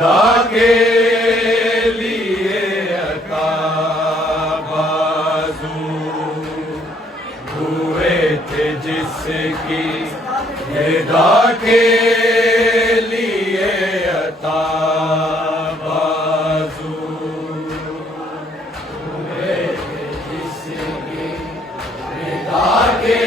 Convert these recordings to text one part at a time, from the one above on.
खुदा के लिए अता बाजू हुए थे जिसकी निदा के लिए अता बाजू हुए थे जिसकी निदा के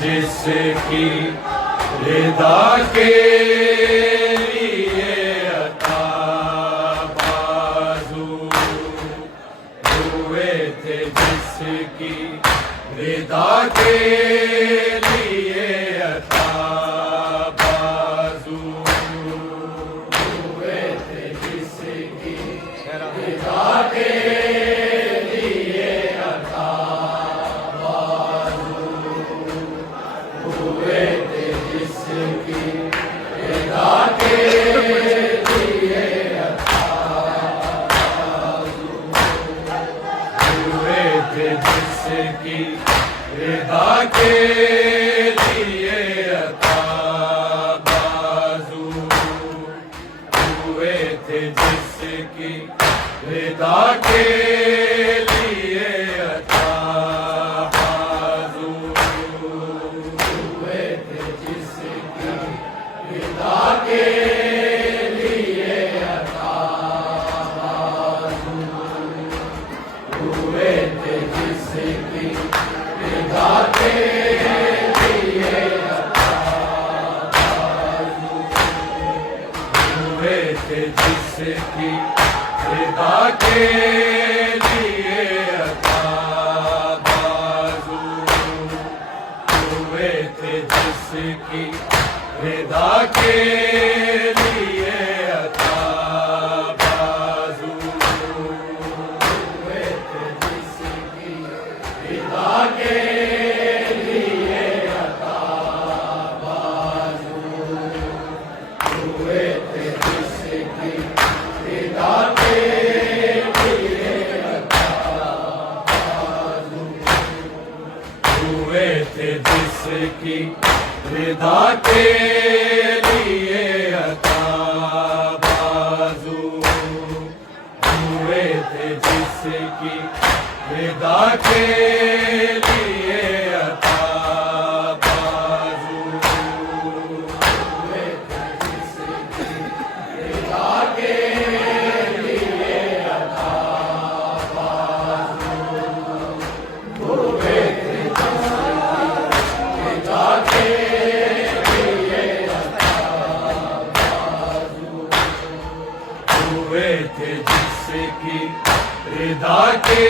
जिसकी रिदा के लिए अता बाजू हुए थे जिसकी रिदा के लिए अता बाजू हुए थे जिसकी रिदा के लिए अता हुए थे जिसकी रिदा के लिए अता हुए थे जिसकी रिदा के लिए अता बाजू हुए थे जिसकी रिदा के लिए अता के लिए अता बाजू हुए थे जिसकी रिदा के लिए अता बाजू हुए थे जिसकी रिदा के लिए अता बाजू हुए थे जिसकी रिदा के लिए अता बाजू हुए थे जिसकी रिदा के लिए अता बाजू हुए थे जिसकी रिदा के लिए अता बाजू हुए थे जिसकी रिदा के लिए अता बाजू हुए थे जिसकी रिदा के लिए अता बाजू हुए थे जिसकी रिदा के लिए अता बाजू हुए थे जिसकी रिदा के हुए थे जिसकी रिदा के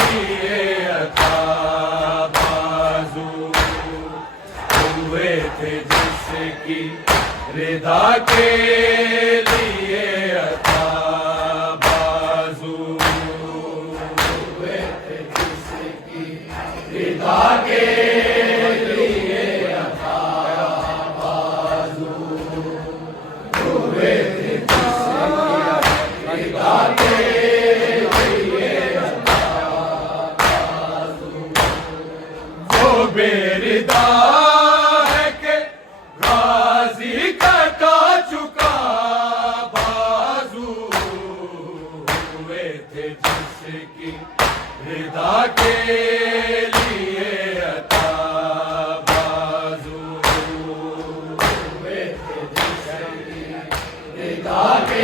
लिए अता बाजू हुए थे जिसकी रिदा के लिए अता बाजू हुए थे जिसकी रिदा के लिए अता बाजू हुए थे रिदा के लिए अता बाजू वो बेरिदा है कि गाजी कटा चुका बाजू हुए थे जिसकी रिदा के लिए अता बाजू हुए थे जिसकी रिदा के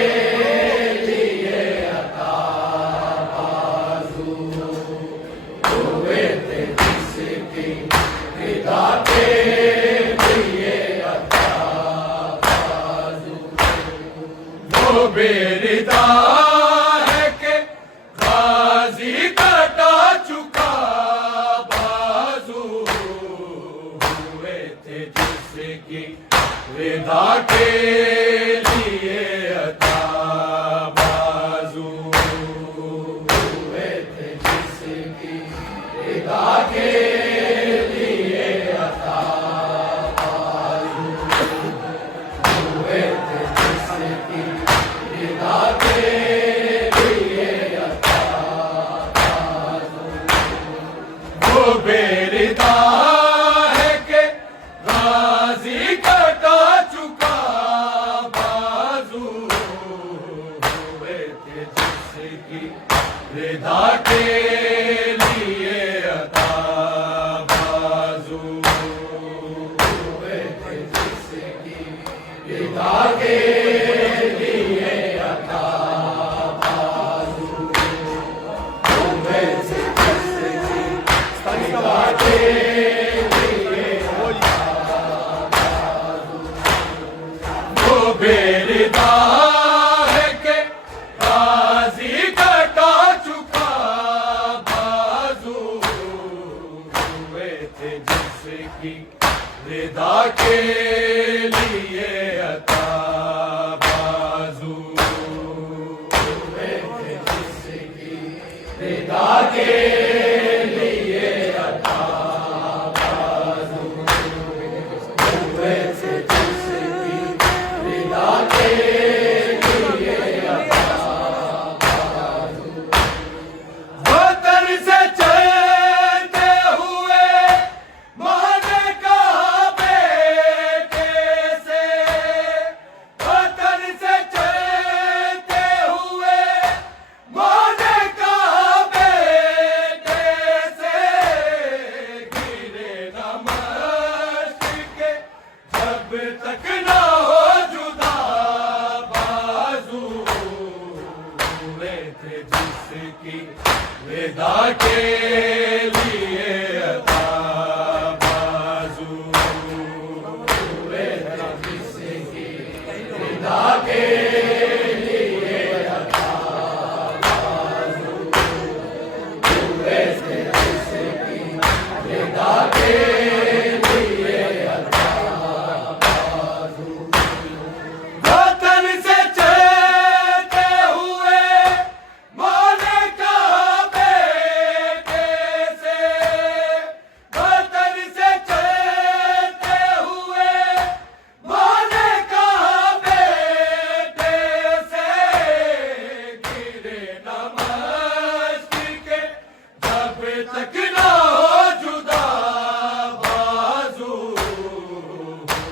हुए थे जिसकी रिदा के लिए अता बाजू वो बेरिदा है कि गाजी कटा चुका बाजू हुए थे जिसकी रिदा के लिए अता बाजू हुए थे जिसकी रिदा के लिए अता बाजू विदा के लिए अता बाजू हुए जिसकी विदा के लिए अता बाजू हुए जिसकी विदा के लिए अता बाजू वतन से चलते हुए मौने का बेटे से वतन से चलते हुए मौने का बेटे से गिरे नमस्ते के जब तक ना हो जुदा बाजू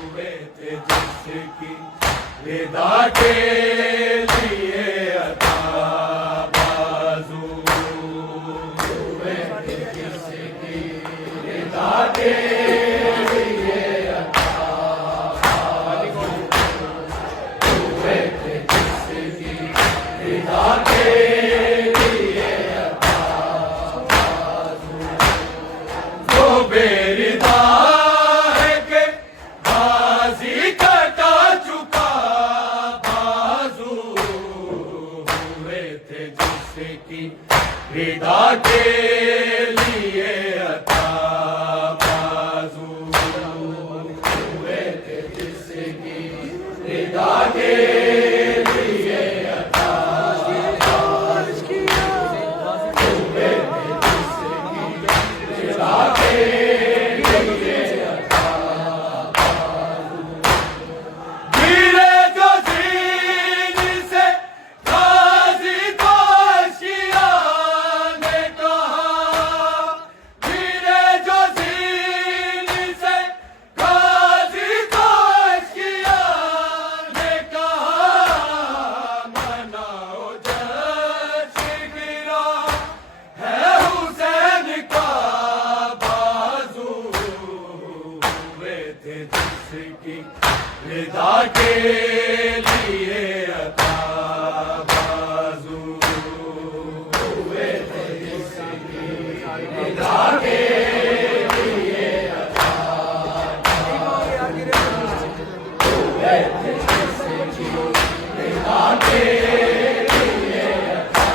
हुए थे जिसकी विदा के लिए अता बाजू हुए थे जिसकी विदा के लिए अता बाजू हुए थे जिसकी विदा के लिए अता बाजू वो बेरिदा है कि बाजी कटा चुका बाजू हुए थे जिसकी विदा के लिए अता बाजू हुए थे जिसकी विदा के लिए अता बाजू हुए थे जिसकी विदा के लिए अता गिरे जो जीन से गाजी तोशिया ने कहा गिरे जो जीन से गाजी तोशिया ने कहा मनाओ जश्न गिरा है हुसैन का बाजू हुए थे जिसकी विदा के लिए अता बाजू हुए थे जिसकी विदा के लिए अता हुए थे जिसकी विदा के लिए अता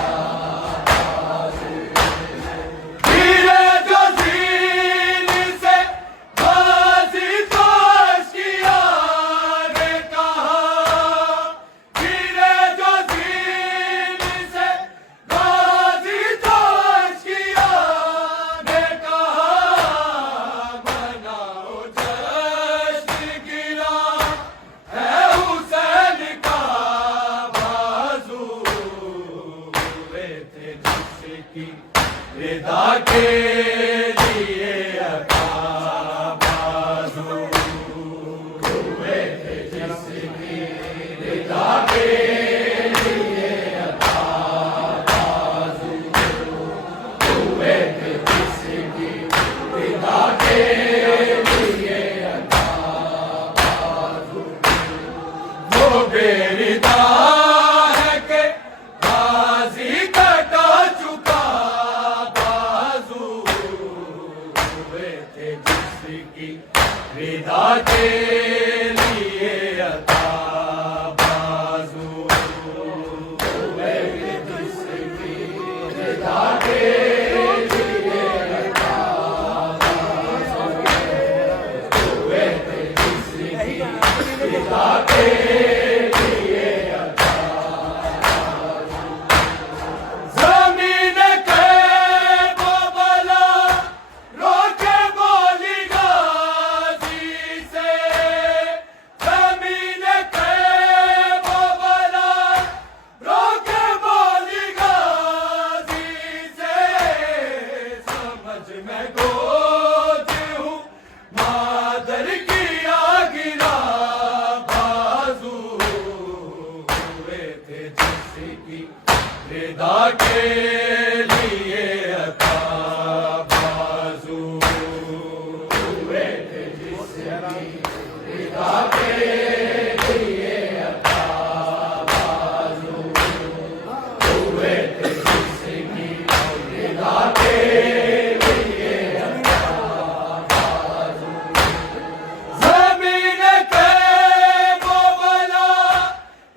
गिरे जो जीन से गाजी तोशिया ने कहा गिरे जो जीन से गाजी तोशिया ने कहा मनाओ जश्न गिरा है हुसैन का बाजू हुए थे जिसकी विदा के लिए अता बाजू हुए थे जिसकी विदा के लिए अता बाजू हुए थे जिसकी विदा के लिए अता बाजू वो बेरिदा है कि बाजी कटा चुका बाजू थे जिसकी रिदा के लिए अता बाजू, हुए थे जिसकी रिदा के लिए अता बाजू, हुए थे जिसकी रिदा के लिए अता बाजू। ज़मीन के वो बला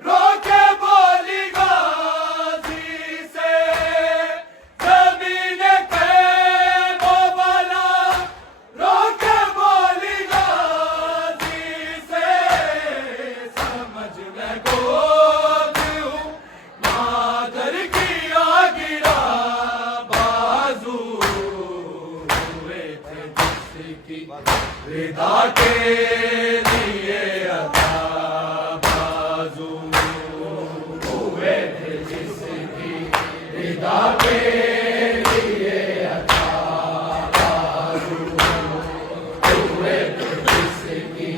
रोके बोली गाजी से, ज़मीन के वो बला रोके बोली गाजी से, समझ में गोद हूँ मादर किया गिरा बाजू, हुए थे जिसकी रिदा के लिए अता बाजू, हुए थे जिसकी रिदा के लिए अता बाजू, हुए थे जिसकी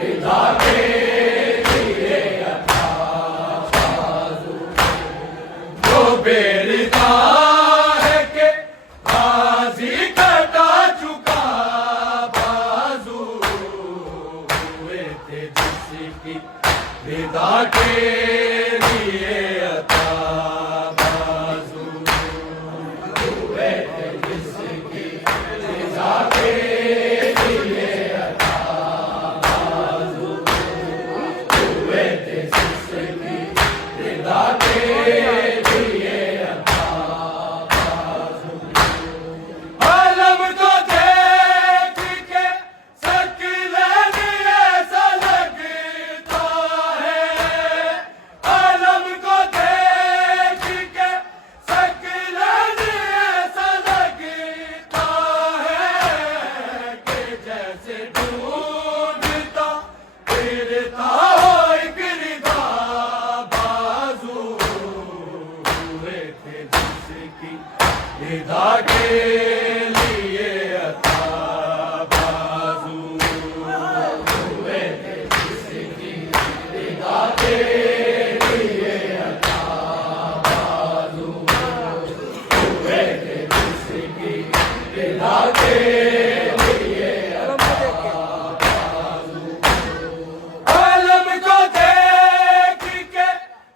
रिदा के लिए अता बाजू। जो बेरिदा है कि गाजी कटा चुका बाजू, हुए थे जिसकी रिदा के लिए अता बाजू, हुए थे जिसकी रिदा के लिए अता बाजू, हुए थे जिसकी रिदा के लिए अता बाजू। आलम को देख के सकलन ऐसा लगता है, आलम को देख के सकलन ऐसा लगता है कि जैसे ढूंढता फिरता हो एक रिदा बाजू, हुए थे जिसकी रिदा के लिए अता बाजू, हुए थे जिसकी रिदा के लिए अता बाजू, हुए थे जिसकी रिदा के लिए अता बाजू। आलम को देख के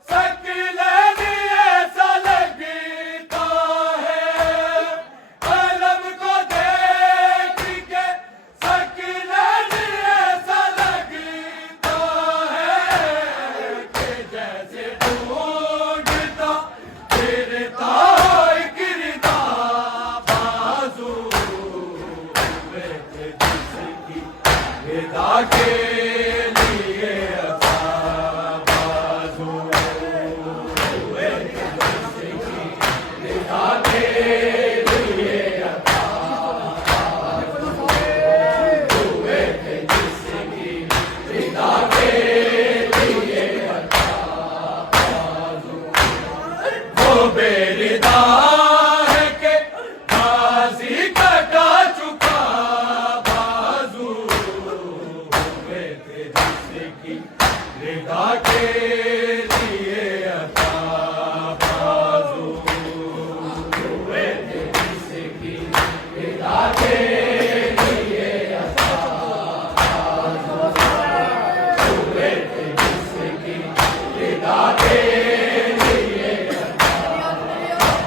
सकलन ऐसा लगता है, आलम को देख के सकलन ऐसा लगता है कि जैसे ढूंढता फिरता हो एक रिदा बाजू, हुए थे जिसकी रिदा के लिए अता बाजू, हुए थे जिसकी रिदा के लिए अता बाजू, हुए थे जिसकी रिदा के लिए अता बाजू। वो बेरिदा है कि गाजी कटा चुका बाजू, हुए थे जिसकी रिदा के लिए अता बाजू, हुए थे जिसकी रिदा के लिए अता बाजू, हुए थे जिसकी रिदा के लिए अता बाजू।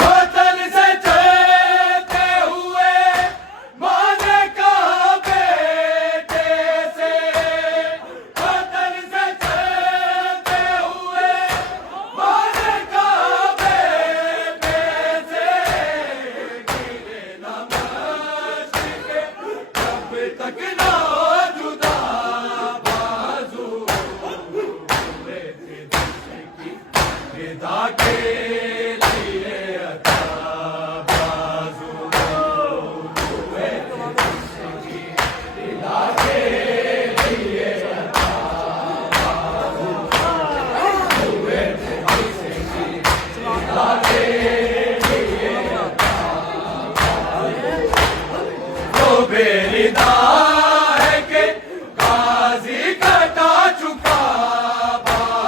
वतन से चलते हुए माने कहा बेटे से, वतन से चलते हुए माने कहा बेटे से, गिरे न मश्क के जब तक ना जुदा बाजू, हुए थे जिसकी रिदा के लिए अता बाजू, हुए थे जिसकी रिदा के लिए अता बाजू, हुए थे जिसकी रिदा के लिए अता बाजू। वो बेरिदा है कि गाजी कटा चुका बाजू,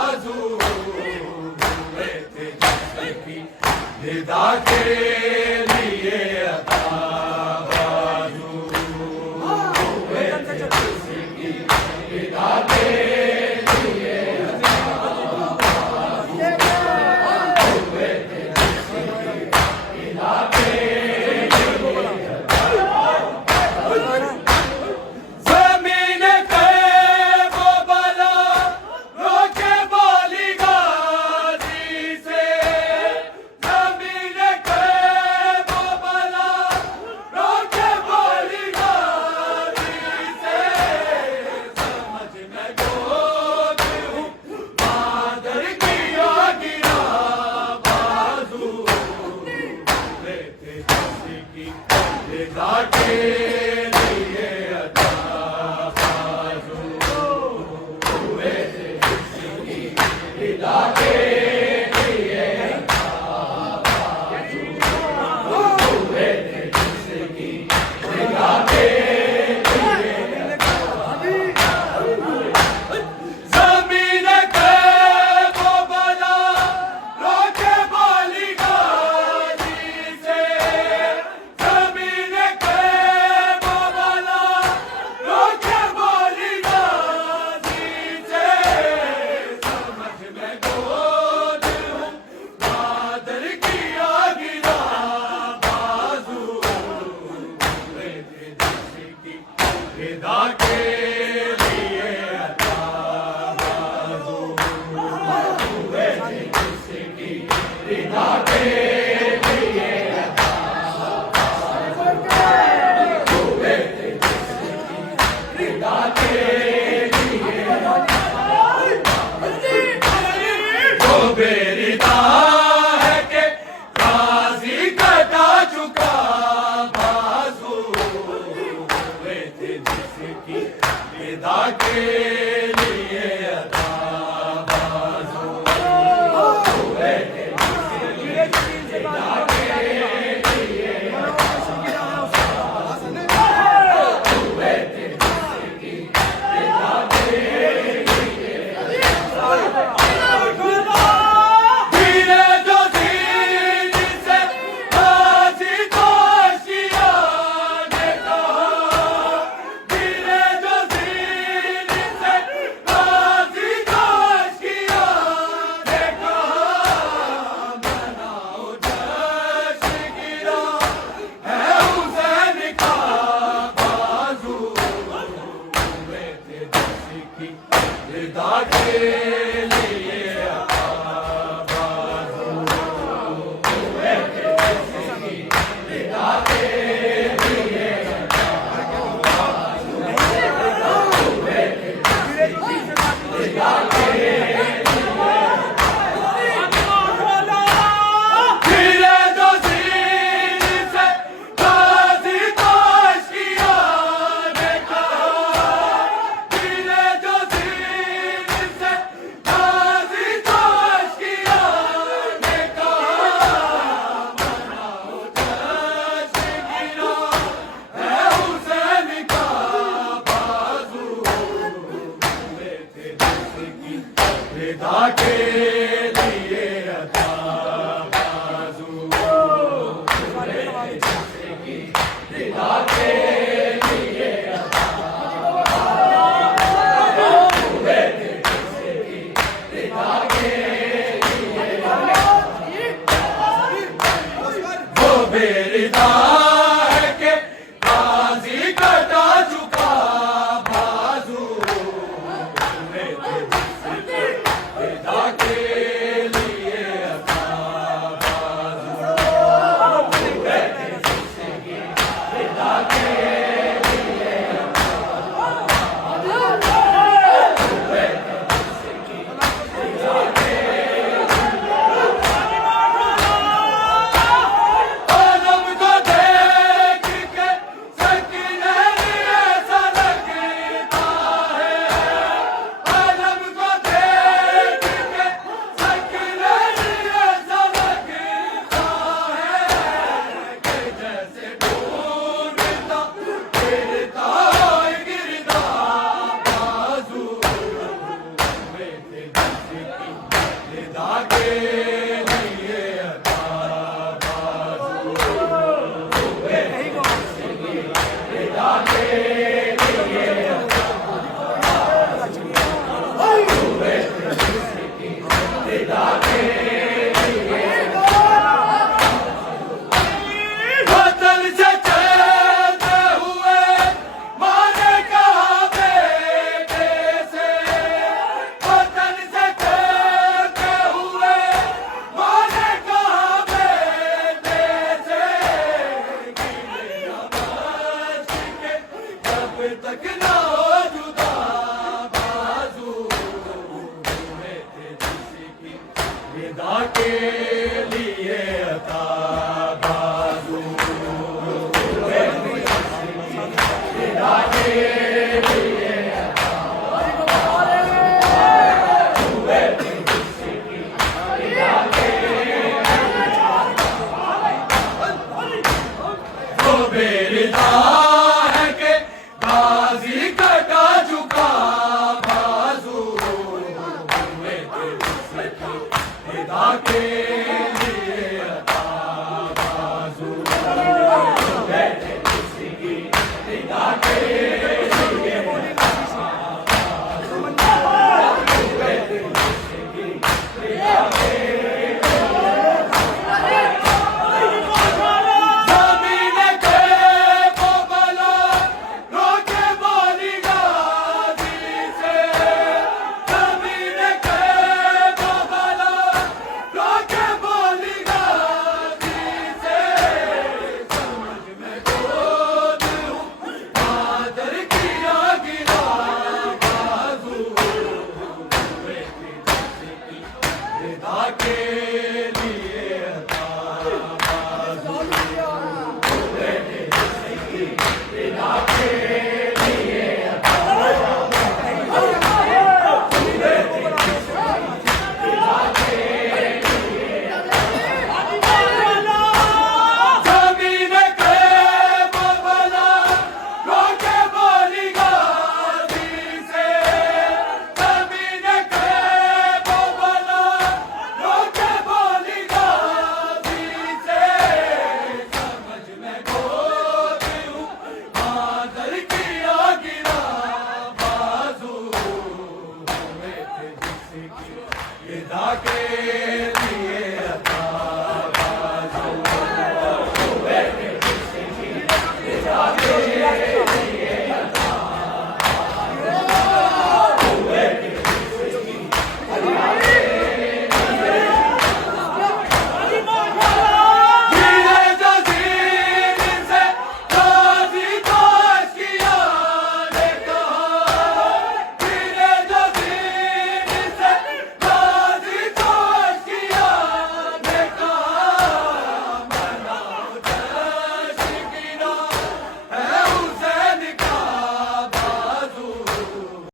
के लिए था बाजू बैठे किसी की रिदा के लिए था बाजू बैठे किसी की रिदा के जमीन के बोबला रोके बोली गाजी से जमीन के बोबला रोके बोली गाजी से समझ में गोद हूँ आदर किया गिरा बाजू रिदा के लिए था बाजू रिदा के लिए जमीन के बोबला रोके बोली गाजी से जमीन के बोबला रोके बोली गाजी से समझ में गोद हूँ आदर किया गिरा बाजू हुए थे जिसकी रिदा के लिए